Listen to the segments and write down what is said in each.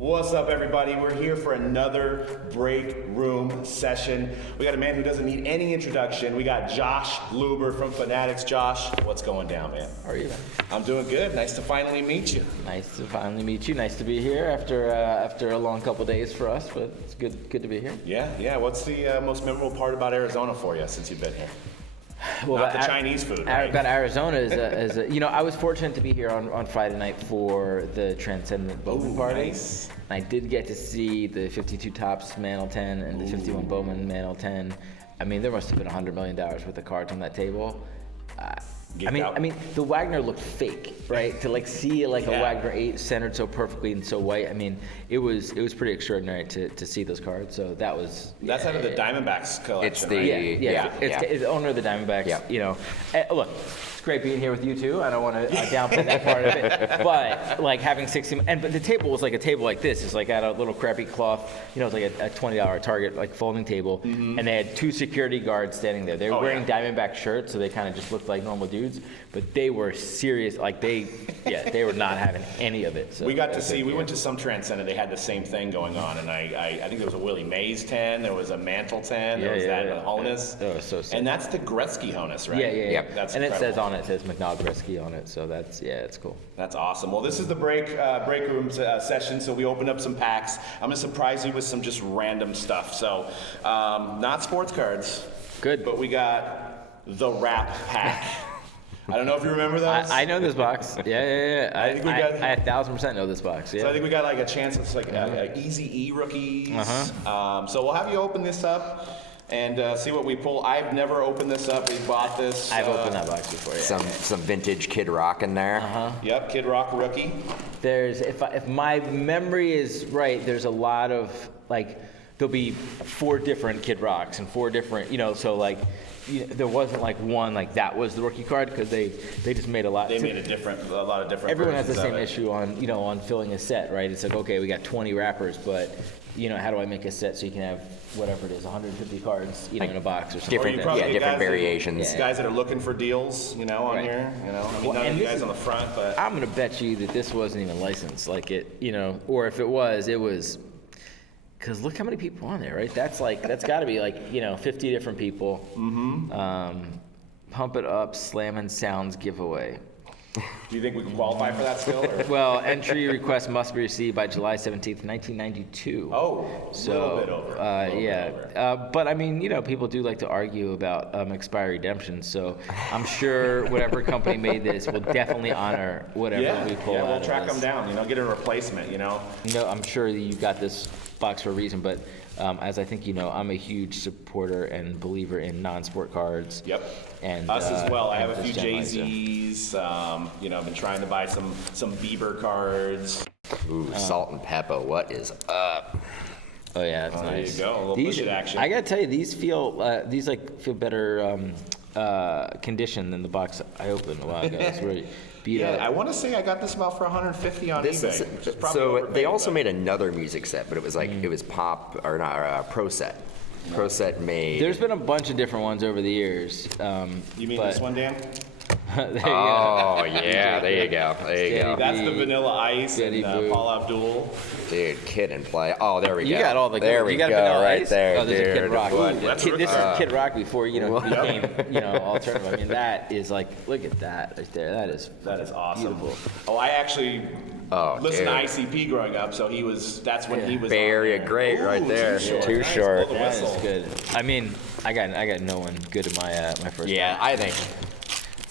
What's up, everybody? We're here for another break room session. We got a man who doesn't need any introduction. We got Josh Luber from Fanatics. Josh, what's going down, man? How are you, man? I'm doing good. Nice to finally meet you. Nice to finally meet you. Nice to be here after a long couple days for us, but it's good to be here. Yeah. What's the most memorable part about Arizona for you since you've been here? Well, Not the Chinese food, right? About Arizona is I was fortunate to be here on Friday night for the Transcendent Bowman party. Nice. And I did get to see the 52 Topps Mantle 10 and the 51 Bowman Mantle 10. I mean, there must have been $100 million worth of cards on that table. I mean, the Wagner looked fake, right? To like see a Wagner 8 centered so perfectly and so white. I mean, it was pretty extraordinary to see those cards. So that's out of the Diamondbacks collection. It's the right? It's the owner of the Diamondbacks. Yeah. Look, it's great being here with you too. I don't want to downplay that part of it, but like having 60, but the table was like a table like this. It's like at a little crappy cloth. It's like a $20 Target like folding table, and they had two security guards standing there. They were wearing Diamondback shirts, so they kind of just looked like normal dudes, but they were serious. Like they were not having any of it. So we got to see. We went to some Transcendent. They had the same thing going on, and I think there was a Willie Mays 10. There was a Mantle 10. There was that Honus. That was so sick. And that's the Gretzky Honus, right? Yeah. That's and incredible. it says McNabb Gretzky on it, so it's cool. That's awesome. Well, this is the break room session, so we opened up some packs. I'm gonna surprise you with some just random stuff. So, not sports cards. Good. But we got the Wrap pack. I don't know if you remember those. I know this box. Yeah. I 1,000% know this box. Yeah. So I think we got like a chance. It's like Easy E rookies. So we'll have you open this up and see what we pull. I've never opened this up. We bought this. I've opened that box before. Yeah. Some vintage Kid Rock in there. Yep, Kid Rock rookie. There's if my memory is right, there's a lot of there'll be 4 different Kid Rocks and 4 different there wasn't like one that was the rookie card because they just made a lot. They made a lot of different. Everyone has the same issue on filling a set, right? It's like, okay, we got 20 wrappers, but how do I make a set so you can have whatever it is, 150 cards, in a box or something. Different variations. Guys that are looking for deals, on here. I mean, none of you guys on the front, but I'm gonna bet you that this wasn't even licensed, or if it was. Because look how many people on there, right? That's got to be 50 different people. Pump It Up, Slammin' Sounds giveaway. Do you think we can qualify for that still? Or? Well, entry request must be received by July 17th, 1992. Oh, so, a little bit over. But I mean, people do like to argue about expiry redemption. So I'm sure whatever company made this will definitely honor whatever we pull out. Yeah, we'll track them down. Get a replacement. No, I'm sure you got this box for a reason, but as I think I'm a huge supporter and believer in non-sport cards. Yep. And us as well. I have a few Jay-Z's. I've been trying to buy some Bieber cards. Ooh, Salt and Pepper. What is up? Oh yeah, that's nice. There you go. A little push it action. I gotta tell you, these feel better condition than the box I opened a while ago. It's really beat up. I want to say I got this about for $150 on eBay. Which is probably so overpaid, they also made another music set, but it was it was Pro Set. Pro Set made. There's been a bunch of different ones over the years. You mean this one, Dan? There you go. Yeah, there you go. That's the Vanilla Ice and Paul Abdul. Dude, Kid and Play. Oh, there we go. You got all the. There we go. Right there, oh, there's a Kid Rock. This is Kid Rock before became alternative. I mean, that is look at that right there. That is awesome. Beautiful. Oh, I actually listened to dude. ICP growing up, so that's when he was. Very great right there. Too short. That is good. I mean, I got no one good in my first. Yeah, I think.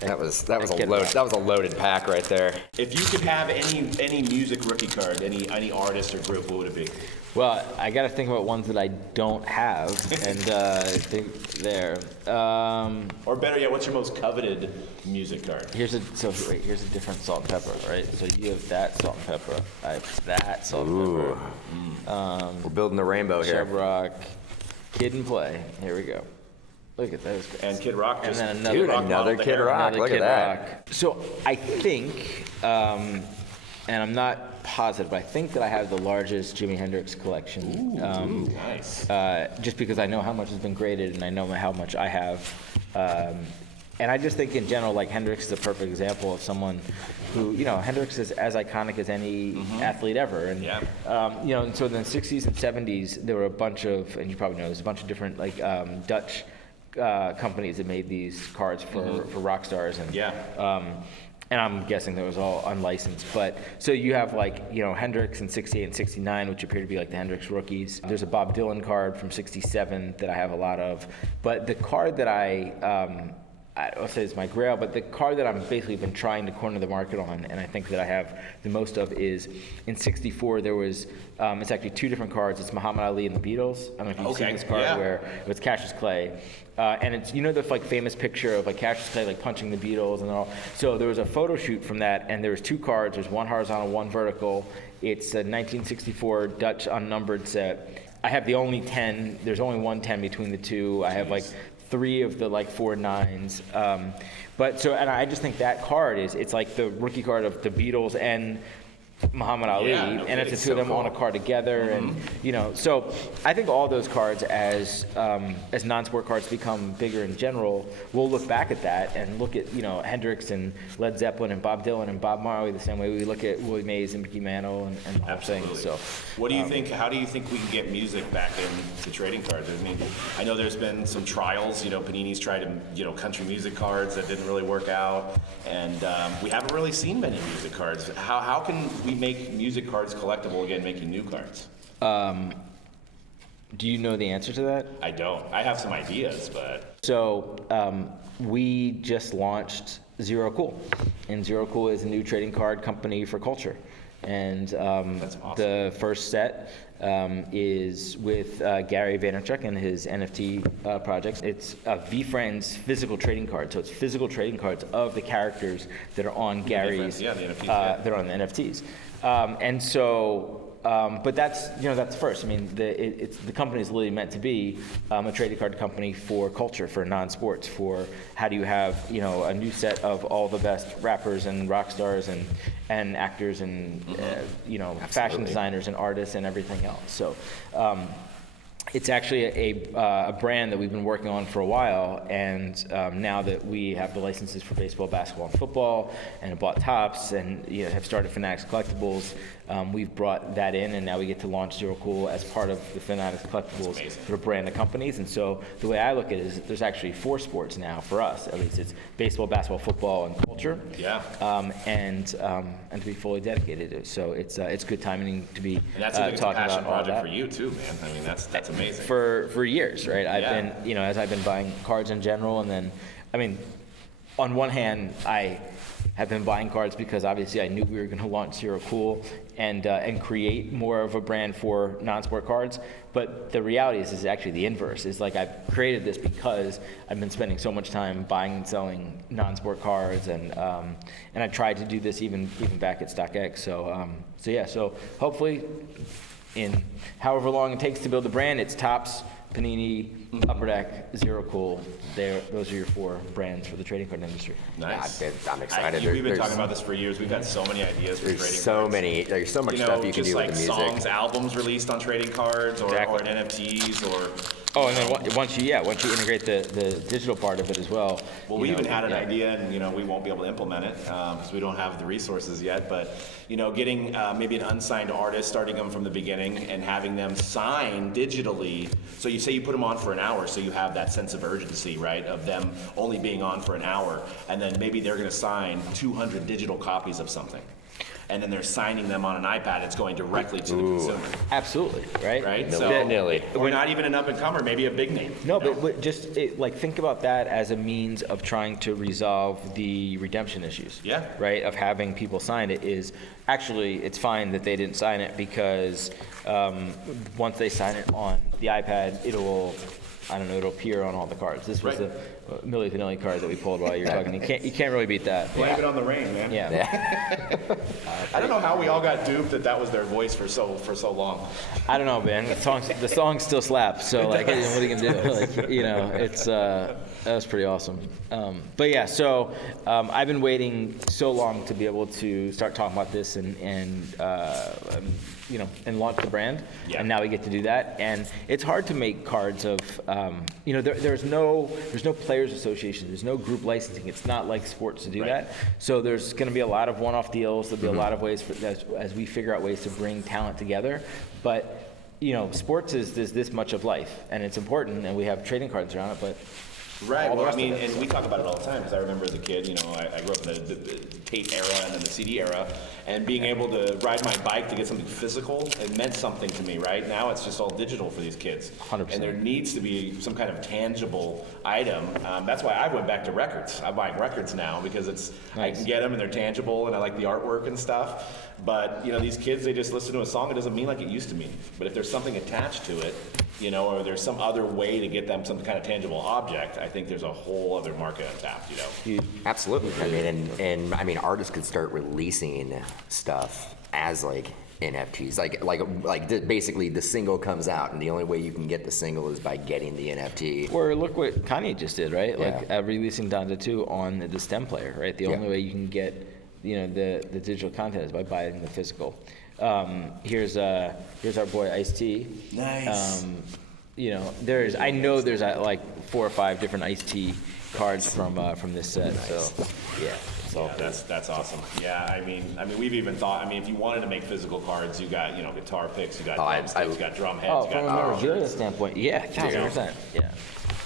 That was a loaded pack right there. If you could have any music rookie card, any artist or group, what would it be? Well, I got to think about ones that I don't have, and think there. Or better yet, what's your most coveted music card? Here's a different Salt and Pepper, right? So you have that Salt and Pepper. I have that Salt and Pepper. We're building the rainbow here. Rock, Kid and Play. Here we go. Look at those guys. And Kid Rock just... And then another Kid Rock. Look at that. So I think, and I'm not positive, but I think that I have the largest Jimi Hendrix collection. Nice. Just because I know how much has been graded and I know how much I have. And I just think in general, like Hendrix is a perfect example of someone who, Hendrix is as iconic as any athlete ever. And, and so in the 60s and 70s, there were a bunch of, and you probably know, there's a bunch of different like Dutch companies that made these cards for rock stars. And, and I'm guessing that was all unlicensed. But so you have like, Hendrix in 68 and 69, which appear to be like the Hendrix rookies. There's a Bob Dylan card from 67 that I have a lot of. But the card that I'll say it's my Grail, but the card that I've basically been trying to corner the market on, and I think that I have the most of, is in 64 there was, it's actually two different cards. It's Muhammad Ali and the Beatles. I don't know if you've seen this card where it was Cassius Clay. And it's, the like famous picture of like Cassius Clay like punching the Beatles and all. So there was a photo shoot from that, and there was two cards. There's one horizontal, one vertical. It's a 1964 Dutch unnumbered set. I have the only 10. There's only one 10 between the two. I have like 3 of the like 4 9s. And I just think that card it's like the rookie card of the Beatles and Muhammad Ali, and it's the two of them on a card together, and so I think all those cards as non-sport cards become bigger in general, we'll look back at that and look at Hendrix and Led Zeppelin and Bob Dylan and Bob Marley the same way we look at Willie Mays and Mickey Mantle and the whole thing. So, what do you think? How do you think we can get music back into trading cards? I mean, I know there's been some trials. Panini's tried country music cards that didn't really work out, and we haven't really seen many music cards. How can we make music cards collectible again, making new cards? Do you know the answer to that? I don't. I have some ideas, but... So we just launched Zerocool, and Zerocool is a new trading card company for culture. And That's awesome. The first set is with Gary Vaynerchuk and his NFT projects. It's VFriends physical trading cards. So it's physical trading cards of the characters that are on Gary's. The NFTs. That are on the NFTs. But that's first. I mean, the company is literally meant to be a trading card company for culture, for non-sports, for how do you have a new set of all the best rappers and rock stars and actors and fashion designers and artists and everything else. So. It's actually a brand that we've been working on for a while, and now that we have the licenses for baseball, basketball, and football, and have bought Topps, and have started Fanatics Collectibles, we've brought that in, and now we get to launch Zerocool as part of the Fanatics Collectibles for a brand of companies. And so the way I look at it is there's actually 4 sports now for us, at least. It's baseball, basketball, football, and culture. And to be fully dedicated to it. So it's good timing to be and that's talking a passion about all project that. for you too, man. I mean, that's amazing. For years, right? I've been, as I've been buying cards in general, and then, I mean, on one hand, I have been buying cards because obviously I knew we were going to launch Zerocool and create more of a brand for non-sport cards. But the reality is actually the inverse. It's like I've created this because I've been spending so much time buying and selling non-sport cards, and I tried to do this even back at StockX. So hopefully, in however long it takes to build the brand, it's Topps, Panini, Upper Deck, Zerocool. Those are your 4 brands for the trading card industry. Nice. I'm excited. We've been talking about this for years. We've got so many ideas for trading cards. There's so much stuff you can do with the music. Just like songs, albums released on trading cards, or NFTs, or... Oh, and then once you integrate the digital part of it as well. Well, we even had an idea, and we won't be able to implement it because we don't have the resources yet. But getting maybe an unsigned artist, starting them from the beginning, and having them sign digitally. So you say you put them on for an hour, so you have that sense of urgency, right, of them only being on for an hour, and then maybe they're going to sign 200 digital copies of something. And then they're signing them on an iPad. It's going directly to the consumer. Absolutely, right? Right? Nilly. We're not even an up-and-comer, maybe a big name. No, but just think about that as a means of trying to resolve the redemption issues. Yeah. Right? Of having people sign it is actually, it's fine that they didn't sign it because once they sign it on the iPad, it'll appear on all the cards. This was the Milli Vanilli card that we pulled while you were talking. You can't really beat that. Blame it on the rain, man. Yeah. I don't know how we all got duped that was their voice for so long. I don't know, man. The song still slaps. So what are you gonna do? It's That's pretty awesome. But yeah, so I've been waiting so long to be able to start talking about this and launch the brand. Yeah. And now we get to do that. And it's hard to make cards of, there's no players association. There's no group licensing. It's not like sports to do that. So there's going to be a lot of one-off deals. There'll be a lot of ways as we figure out ways to bring talent together. But sports is this much of life, and it's important, and we have trading cards around it, but Right. all the Well, I rest of mean, it. and we talk about it all the time because I remember as a kid, I grew up in the tape era and then the CD era, and being able to ride my bike to get something physical, it meant something to me, right? Now it's just all digital for these kids. 100%. And there needs to be some kind of tangible item. That's why I went back to records. I'm buying records now because I can get them and they're tangible and I like the artwork and stuff. But, these kids, they just listen to a song, it doesn't mean like it used to mean. But if there's something attached to it, or there's some other way to get them some kind of tangible object, I think there's a whole other market untapped, Absolutely. I mean, artists could start releasing stuff as like NFTs. Basically the single comes out, and the only way you can get the single is by getting the NFT. Or look what Kanye just did, right? Yeah. Like releasing Donda 2 on the stem player, right? The only way you can get the digital content is by buying the physical. Here's our boy Ice-T. Nice. I know there's like 4 or 5 different Ice-T cards from this set. Nice. So yeah, it's all Yeah, that's awesome. Yeah, I mean, we've even thought. If you wanted to make physical cards, you got guitar picks, you got drumsticks, you got drum heads. Oh, you from a got memorabilia standpoint, yeah, 1,000%. Yeah.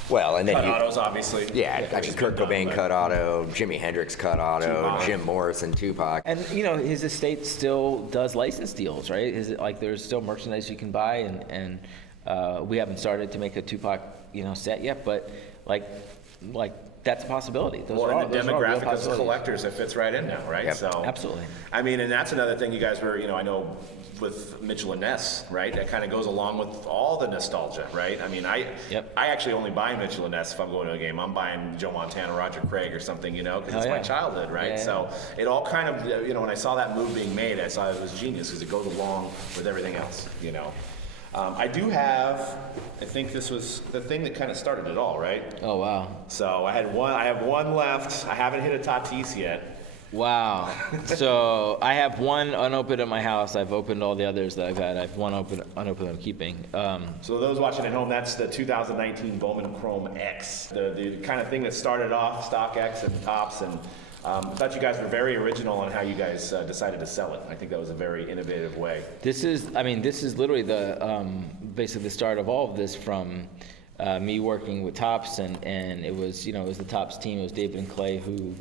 Well, and then cut autos, obviously. Kurt Cobain cut auto, Jimi Hendrix cut auto, Tupac. Jim Morrison, Tupac. And his estate still does license deals, right? Is it like there's still merchandise you can buy, and we haven't started to make a Tupac set yet, but like that's a possibility. In the demographic as collectors, it fits right in now, right? Yep. So Absolutely. And that's another thing you guys were, I know with Mitchell and Ness, right? That kind of goes along with all the nostalgia, right? I actually only buy Mitchell and Ness if I'm going to a game. I'm buying Joe Montana, Roger Craig, or something, because it's my childhood, right? Yeah. So it all kind of, when I saw that move being made, I saw it was genius because it goes along with everything else, I do have, I think this was the thing that kind of started it all, right? Oh wow. So I have one left. I haven't hit a Tatis yet. Wow. So I have one unopened at my house. I've opened all the others that I've had. I have one unopened I'm keeping. So those watching at home, that's the 2019 Bowman Chrome X, the kind of thing that started off StockX and Topps, and I thought you guys were very original on how you guys decided to sell it. I think that was a very innovative way. This is literally the basically the start of all of this from me working with Topps, and it was it was the Topps team. It was David and Clay who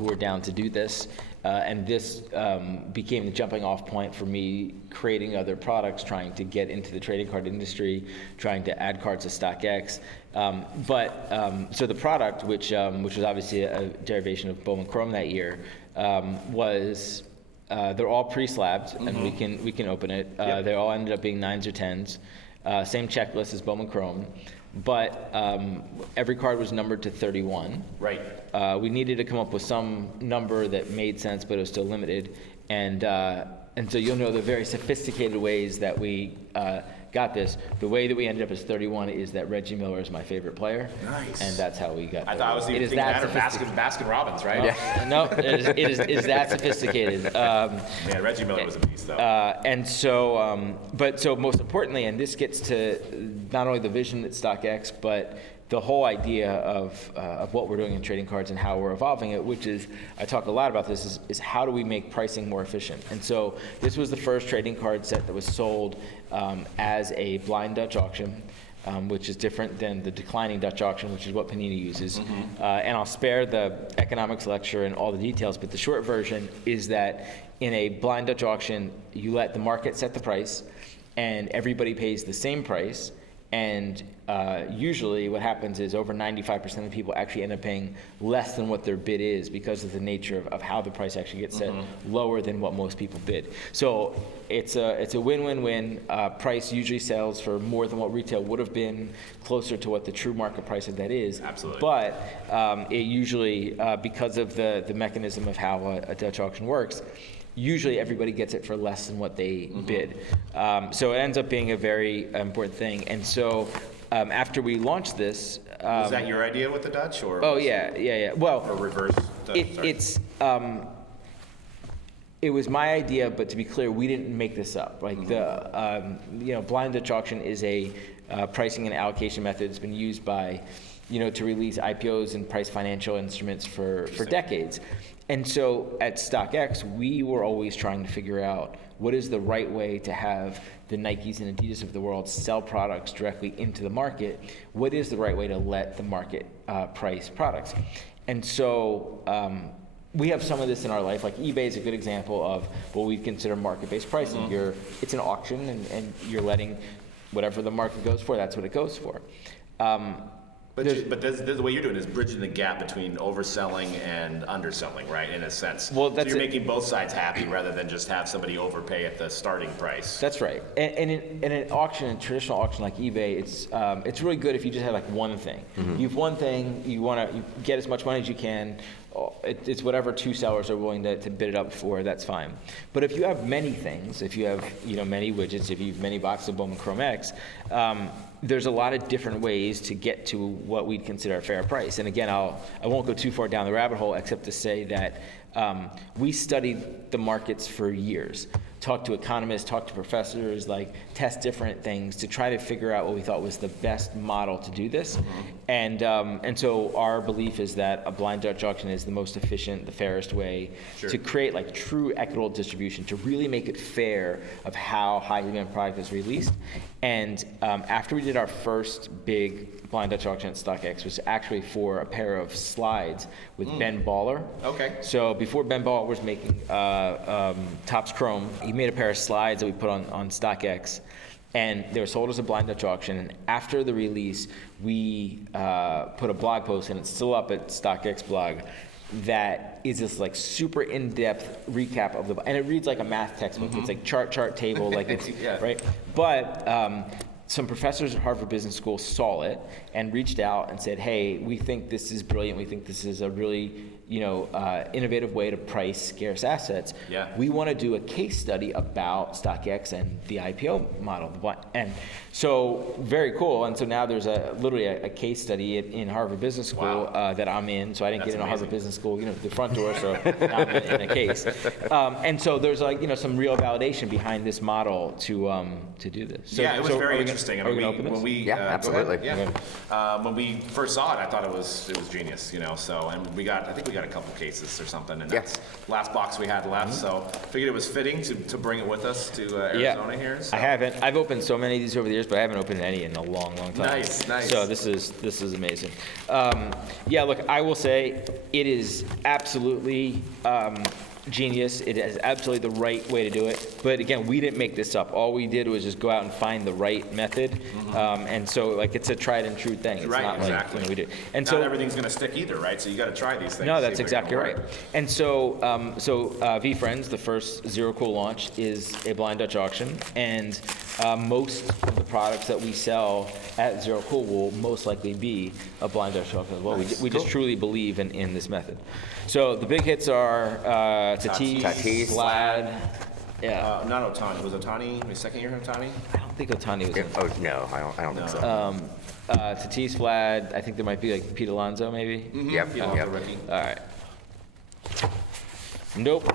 were down to do this, and this became the jumping off point for me creating other products, trying to get into the trading card industry, trying to add cards to StockX. So the product, which was obviously a derivation of Bowman Chrome that year, was they're all pre-slabbed, and we can open it. They all ended up being 9s or 10s. Same checklist as Bowman Chrome. But every card was numbered to 31. Right. We needed to come up with some number that made sense, but it was still limited. And so you'll know the very sophisticated ways that we got this. The way that we ended up as 31 is that Reggie Miller is my favorite player. Nice. And that's how we got. I thought it was the thing matter. Baskin Robbins, right? Yeah. No, it is that sophisticated. Yeah, Reggie Miller was a beast, though. And so, so most importantly, and this gets to not only the vision at StockX, but the whole idea of what we're doing in trading cards and how we're evolving it, which is, I talk a lot about this, is how do we make pricing more efficient? And so this was the first trading card set that was sold as a blind Dutch auction, which is different than the declining Dutch auction, which is what Panini uses. And I'll spare the economics lecture and all the details, but the short version is that in a blind Dutch auction, you let the market set the price, and everybody pays the same price. And usually what happens is over 95% of people actually end up paying less than what their bid is because of the nature of how the price actually gets set, lower than what most people bid. So it's a win-win-win. Price usually sells for more than what retail would have been, closer to what the true market price of that is. Absolutely. But it usually, because of the mechanism of how a Dutch auction works, usually everybody gets it for less than what they bid. So it ends up being a very important thing. And so after we launched this, Was that your idea with the Dutch, or? oh yeah. Well, Or reverse Dutch? Sorry. it was my idea, but to be clear, we didn't make this up. Like the blind Dutch auction is a pricing and allocation method that's been used by to release IPOs and price financial instruments for decades. And so at StockX, we were always trying to figure out what is the right way to have the Nikes and Adidas of the world sell products directly into the market. What is the right way to let the market price products? And so we have some of this in our life. Like eBay is a good example of what we consider market-based pricing. It's an auction, and you're letting whatever the market goes for, that's what it goes for. But the way you're doing it is bridging the gap between overselling and underselling, right? In a sense. Well, so you're making both sides happy rather than just have somebody overpay at the starting price. That's right. And in an auction, a traditional auction like eBay, it's really good if you just have like one thing. You have one thing, you get as much money as you can. It's whatever two sellers are willing to bid it up for, that's fine. But if you have many things, if you have many widgets, if you have many boxes of Bowman Chrome X, there's a lot of different ways to get to what we'd consider a fair price. And again, I won't go too far down the rabbit hole except to say that we studied the markets for years. Talked to economists, talked to professors, test different things to try to figure out what we thought was the best model to do this. And so our belief is that a blind Dutch auction is the most efficient, the fairest way to create true equitable distribution, to really make it fair of how high demand product is released. And after we did our first big blind Dutch auction at StockX, was actually for a pair of slides with Ben Baller. Okay. So before Ben Baller was making Topps Chrome, he made a pair of slides that we put on StockX, and they were sold as a blind Dutch auction. And after the release, we put a blog post, and it's still up at StockX blog, that is this super in-depth recap of and it reads like a math textbook. It's like chart table, it's right. But some professors at Harvard Business School saw it and reached out and said, "Hey, we think this is brilliant. We think this is a really innovative way to price scarce assets. Yeah. We want to do a case study about StockX and the IPO model." And so very cool. And so now there's literally a case study in Harvard Business School that I'm in. So I didn't get into Harvard Business School, the front door. So now I'm in a case. And so there's some real validation behind this model to do this. So, it was very interesting. Are we gonna open this? When we first saw it, I thought it was genius. So and I think we got a couple cases or something, and that's the last box we had left. So figured it was fitting to bring it with us to Arizona here. So. I haven't. I've opened so many of these over the years, but I haven't opened any in a long time. Nice. So this is amazing. Look, I will say it is absolutely genius. It is absolutely the right way to do it. But again, we didn't make this up. All we did was just go out and find the right method. And so it's a tried and true thing. It's not exactly. we do. And not so everything's going to stick either, right? So you got to try these things. No, that's exactly right. And so VFriends, the first Zerocool launch, is a blind Dutch auction, and most of the products that we sell at Zerocool will most likely be a blind Dutch auction as well. Nice. We just truly believe in this method. So the big hits are Tatis, Vlad. Yeah. Not Otani. Was Otani my second year Otani? I don't think Otani was in. Oh no, I don't think so. Tatis, Vlad. I think there might be Pete Alonso, maybe. Yep. Rookie. All right. Nope.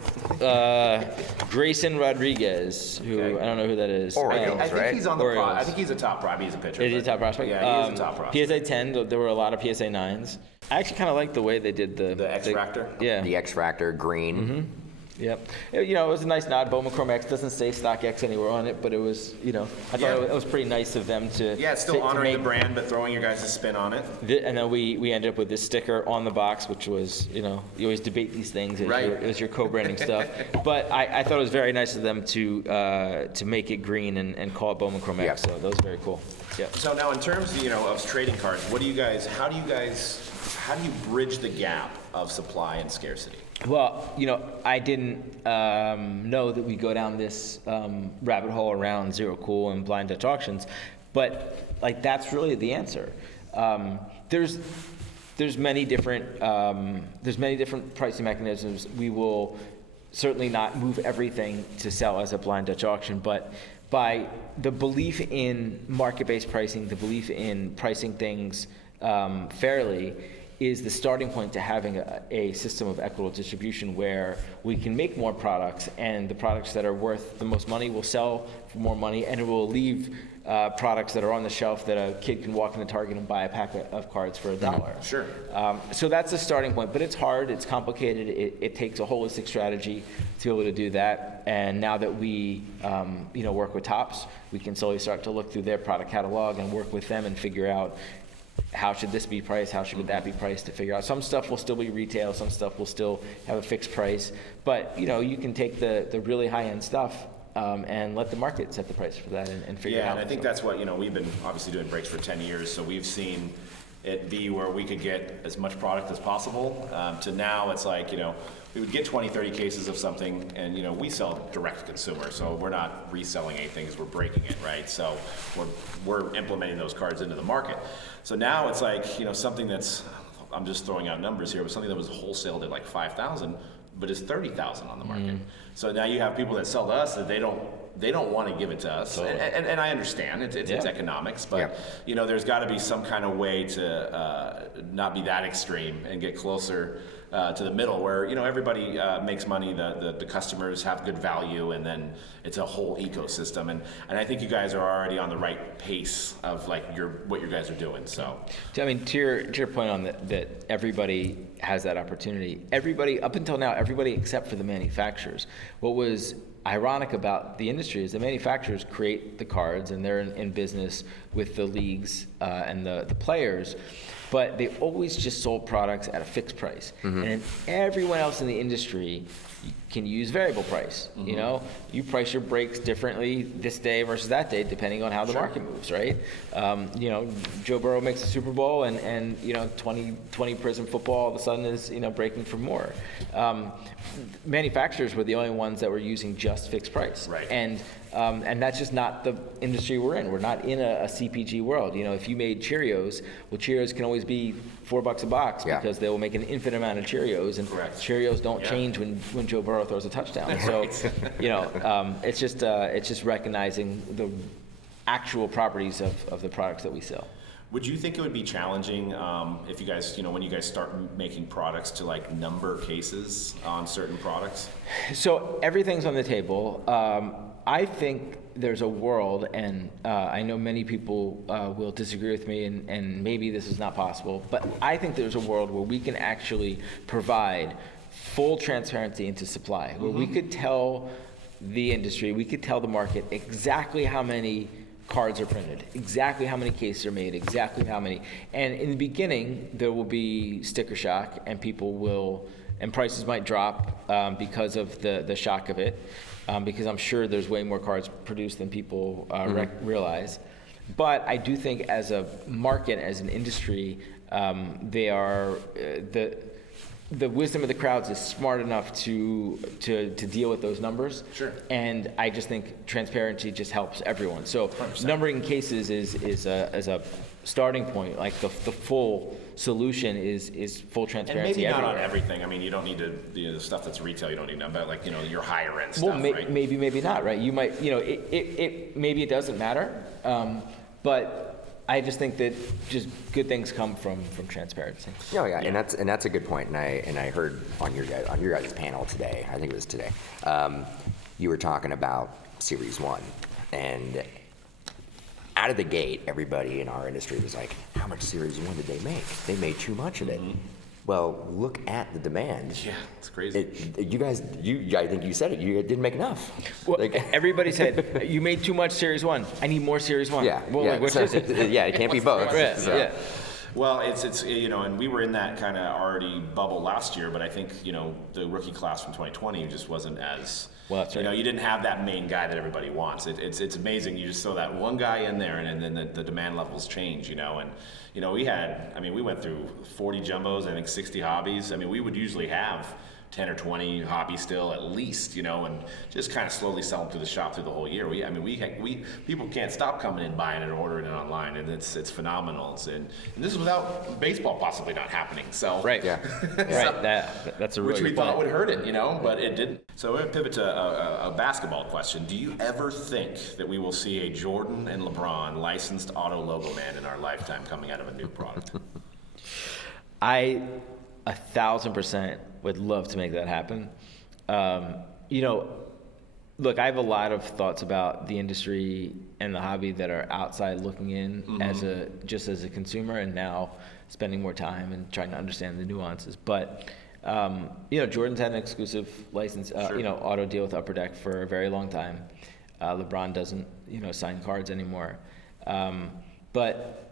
Grayson Rodriguez, who I don't know who that is. Orioles, I think right? he's on the Orioles. I think he's a top prospect. He's a pitcher. Is he a top prospect? Yeah, he is a top prospect. PSA 10, there were a lot of PSA 9s. I actually kind of like the way they did the X-Fractor? Yeah. The X-Fractor green. Yep. It was a nice nod. Bowman Chrome X doesn't say StockX anywhere on it, but it was, I thought it was pretty nice of them to. Yeah, it's still to honoring make the brand, but throwing your guys' spin on it. And then we ended up with this sticker on the box, which was, you always debate these things as your co-branding stuff. But I thought it was very nice of them to make it green and call it Bowman Chrome X. So that was very cool. Yeah. So now in terms, of trading cards, how do you bridge the gap of supply and scarcity? Well, I didn't know that we go down this rabbit hole around Zerocool and blind Dutch auctions, but that's really the answer. There's many different pricing mechanisms. We will certainly not move everything to sell as a blind Dutch auction, but by the belief in market-based pricing, the belief in pricing things fairly, is the starting point to having a system of equitable distribution where we can make more products, and the products that are worth the most money will sell for more money, and it will leave products that are on the shelf that a kid can walk into Target and buy a pack of cards for $1. Sure. So that's the starting point, but it's hard, it's complicated, it takes a holistic strategy to be able to do that. And now that we work with Topps, we can slowly start to look through their product catalog and work with them and figure out how should this be priced, how should that be priced, to figure out. Some stuff will still be retail, some stuff will still have a fixed price, but you can take the really high-end stuff and let the market set the price for that and figure it out. Yeah, and I think that's what, we've been obviously doing breaks for 10 years, so we've seen it be where we could get as much product as possible, to now it's like, we would get 20, 30 cases of something, and we sell direct to consumer, so we're not reselling anything because we're breaking it, right? So we're implementing those cards into the market. So now it's like, something that's, I'm just throwing out numbers here, but something that was wholesaled at like 5,000, but is 30,000 on the market. So now you have people that sell to us that they don't want to give it to us, and I understand it's economics, but there's got to be some kind of way to not be that extreme and get closer to the middle, where everybody makes money, the customers have good value, and then it's a whole ecosystem. And I think you guys are already on the right pace of like what you guys are doing. So I mean, to your point on that everybody has that opportunity. Everybody up until now, everybody except for the manufacturers. What was ironic about the industry is the manufacturers create the cards, and they're in business with the leagues and the players, but they always just sold products at a fixed price. And everyone else in the industry can use variable price. You price your breaks differently this day versus that day, depending on how the market moves, right? Joe Burrow makes a Super Bowl, and 20 Prism football all of a sudden is breaking for more. Manufacturers were the only ones that were using just fixed price, right? And that's just not the industry we're in. We're not in a CPG world. If you made Cheerios, well, Cheerios can always be $4 a box because they will make an infinite amount of Cheerios, and Cheerios don't change when Joe Burrow throws a touchdown. So, it's just recognizing the actual properties of the products that we sell. Would you think it would be challenging if you guys, when you guys start making products, to like number cases on certain products? So everything's on the table. I think there's a world, and I know many people will disagree with me, and maybe this is not possible, but I think there's a world where we can actually provide full transparency into supply, where we could tell the industry, we could tell the market exactly how many cards are printed, exactly how many cases are made, exactly how many. And in the beginning, there will be sticker shock, and and prices might drop because of the shock of it, because I'm sure there's way more cards produced than people realize. But I do think as a market, as an industry, they are the wisdom of the crowds is smart enough to deal with those numbers. Sure. And I just think transparency just helps everyone. So 100%. numbering cases is a starting point. Like the full solution is full And transparency. maybe not on everywhere. everything. I mean, you don't need to, the stuff that's retail, you don't need to know about, like, your higher end stuff, Well, right? maybe not, right? You might, maybe it doesn't matter, but I just think that just good things come from transparency. Oh yeah, and that's a good point. And I heard on your guys' panel today, I think it was today, you were talking about Series 1, and out of the gate, everybody in our industry was like, how much Series 1 did they make? They made too much of it. Well, look at the demand. Yeah, it's crazy. I think you said it, you didn't make enough. Well, everybody said, you made too much Series 1. I need more Series 1. Yeah, Well, yeah. like, which is it? Yeah, it can't be both. Yeah, So. yeah. Well, it's and we were in that kind of already bubble last year, but I think, the rookie class from 2020 just wasn't as, Well, that's right. you didn't have that main guy that everybody wants. It's amazing. You just throw that one guy in there, and then the demand levels change, and we went through 40 jumbos, I think 60 hobbies. I mean, we would usually have 10 or 20 hobbies still at least, you know, and just kind of slowly sell them through the shop through the whole year. We people can't stop coming in, buying it, or ordering it online, and it's phenomenal. And this is without baseball possibly not happening. So Right. Yeah. Right. That's a really which we good thought point. would hurt it, you know, but it didn't. So we're gonna pivot to a basketball question. Do you ever think that we will see a Jordan and LeBron licensed auto logo man in our lifetime coming out of a new product? I 1,000% would love to make that happen. You know, look, I have a lot of thoughts about the industry and the hobby that are outside looking in as a consumer, and now spending more time and trying to understand the nuances. But you know, Jordan's had an exclusive license, Sure. you know, auto deal with Upper Deck for a very long time. LeBron doesn't, you know, sign cards anymore. But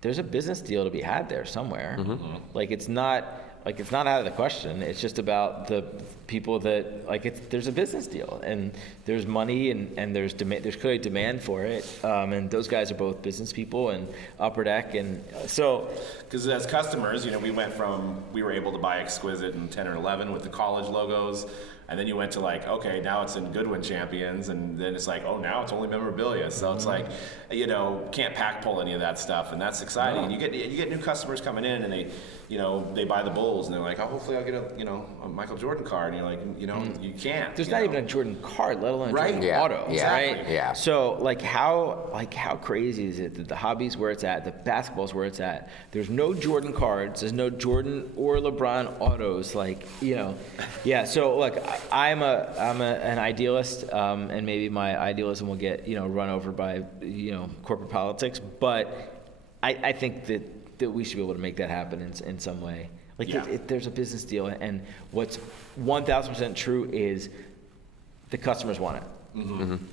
there's a business deal to be had there somewhere. Like it's not out of the question. It's just about the people that there's a business deal, and there's money, and there's clearly demand for it. And those guys are both business people and Upper Deck, and so. Because as customers, you know, we were able to buy Exquisite in 10 or 11 with the college logos. And then you went to like, okay, now it's in Goodwin Champions, and then it's like, oh, now it's only memorabilia. So it's like, you know, can't pack pull any of that stuff, and that's exciting. No. And you get new customers coming in, and they, you know, they buy the Bulls, and they're like, oh, hopefully I'll get a Michael Jordan card, and you're like, you know, you can't. There's you not know? even a Jordan card, let alone a Right. Jordan Yeah. auto, Yeah. right? Exactly. Yeah. So how crazy is it that the hobby's where it's at, the basketball's where it's at. There's no Jordan cards, there's no Jordan or LeBron autos, like, you know. Yeah, so look, I'm an idealist, and maybe my idealism will get, you know, run over by, you know, corporate politics, but I think that we should be able to make that happen in some way. Like Yeah. there's a business deal, and what's 1,000% true is the customers want it.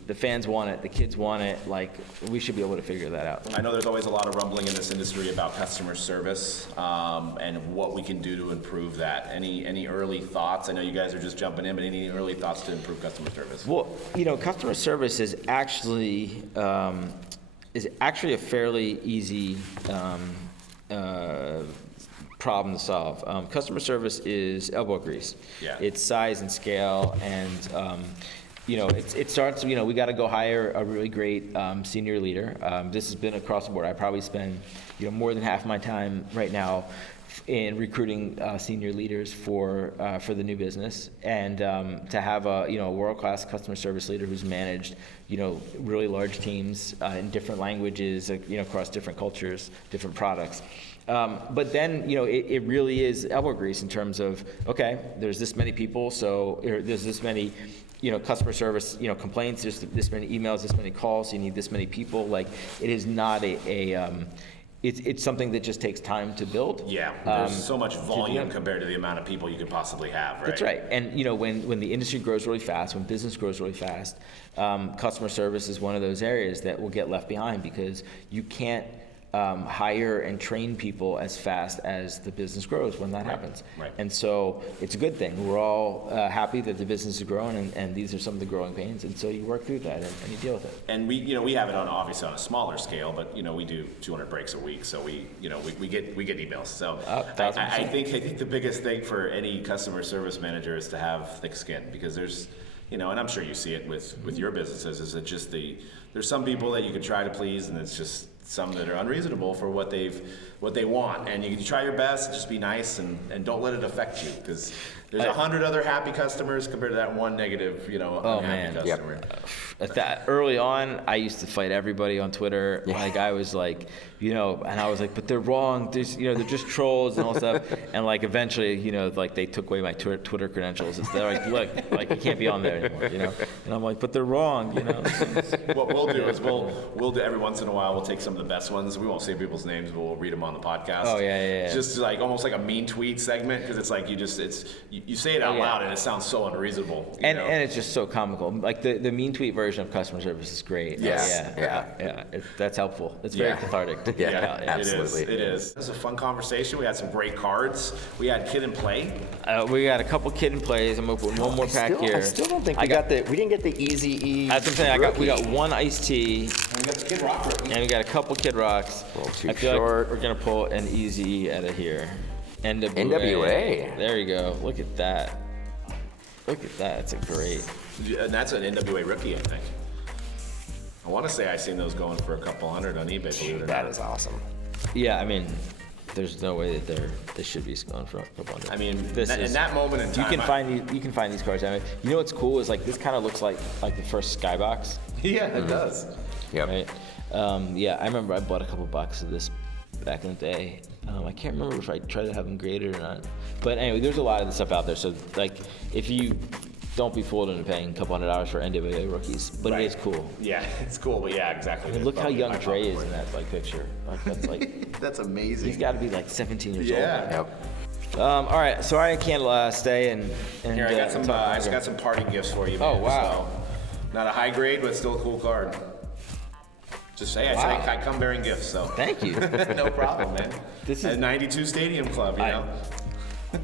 The fans want it, the kids want it. Like, we should be able to figure that out. I know there's always a lot of rumbling in this industry about customer service, and what we can do to improve that. Any early thoughts? I know you guys are just jumping in, but any early thoughts to improve customer service? Well, you know, customer service is actually a fairly easy problem to solve. Customer service is elbow grease. Yeah. It's size and scale, and you know, it starts. You know, we got to go hire a really great senior leader. This has been across the board. I probably spend, you know, more than half my time right now in recruiting senior leaders for the new business, and to have a, you know, a world-class customer service leader who's managed, you know, really large teams in different languages, you know, across different cultures, different products. But then, you know, it really is elbow grease in terms of, okay, there's this many people, so there's this many, you know, customer service, you know, complaints, there's this many emails, this many calls, so you need this many people. Like, it is not it's something that just takes time to build. Yeah, there's so much volume compared to the amount of people you could possibly have, right? That's right. And, you know, when the industry grows really fast, when business grows really fast, customer service is one of those areas that will get left behind, because you can't hire and train people as fast as the business grows when that happens. Right. And so it's a good thing. We're all happy that the business is growing, and these are some of the growing pains. And so you work through that, and you deal with it. And we have it obviously on a smaller scale, but, you know, we do 200 breaks a week, so we get emails. So I think the biggest thing for any customer service manager is to have thick skin, because there's, you know, and I'm sure you see it with your businesses, is that just there's some people that you can try to please, and it's just some that are unreasonable for what they want, and you can try your best and just be nice, and don't let it affect you, because there's 100 other happy customers compared to that one negative, you know, unhappy customer. At that early on, I used to fight everybody on Twitter. Like, I was like, you know, and I was like, but they're wrong. There's, you know, they're just trolls and all stuff. And like, eventually, you know, like, they took away my Twitter credentials. They're like, look, like, you can't be on there anymore, you know. And I'm like, but they're wrong, you know. What we'll do is we'll do every once in a while. We'll take some of the best ones. We won't say people's names, but we'll read them on the podcast. Oh yeah. Just like almost like a mean tweet segment, because it's like you say it out loud and it sounds so unreasonable. And it's just so comical. Like the mean tweet version of customer service is great. Yes. Yeah. That's helpful. It's very cathartic. Yeah, absolutely. It is. It was a fun conversation. We had some great cards. We had Kid and Play. We got a couple kid and plays. I'm gonna put one more pack here. I still don't think we didn't get the Easy E. That's what I'm saying. We got one iced tea, And we got the Kid Rock rookie. and we got a couple Kid Rocks. A little too I feel short. like we're gonna pull an Easy out of here. NWA. There you go. Look at that. Look at that. That's a great. And that's an NWA rookie, I think. I want to say I've seen those going for a couple hundred on eBay. Believe it or That not. is awesome. Yeah, I mean, there's no way that this should be going for a couple hundred. I mean, This in is- that moment in time, You can find these cards. I mean, you know what's cool is like this kind of looks like the first Skybox, yeah, it does. Yep. right? Yeah, I remember I bought a couple boxes of this back in the day. I can't remember if I tried to have them graded or not. But anyway, there's a lot of this stuff out there. So like, if you don't be fooled into paying a couple $100 for NWA rookies, but Right. it is cool. Yeah, it's cool, but yeah, exactly. I mean, look how young Dre is in that like picture. Like that's like That's amazing. he's got to be like 17 years Yeah. old. Yep. All right, so I can't stay and Here, I got some. talk I just longer. got some parting gifts for you. Oh, man, wow. So, not a high grade, but still a cool card. Just say Wow. I come bearing gifts, so Thank you. no problem, man. This is- a 92 Stadium Club, you know.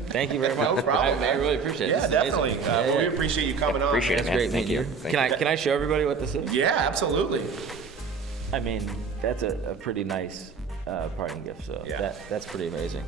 Thank you very much. No problem, I man. really appreciate it. Yeah, This is amazing. definitely. Yeah, Well, we yeah. appreciate you coming on. Appreciate it, That's man. great. Thank you. Thank you. Can I show everybody what this is? Yeah, absolutely. I mean, that's a pretty nice parting gift. So Yeah. that's pretty amazing.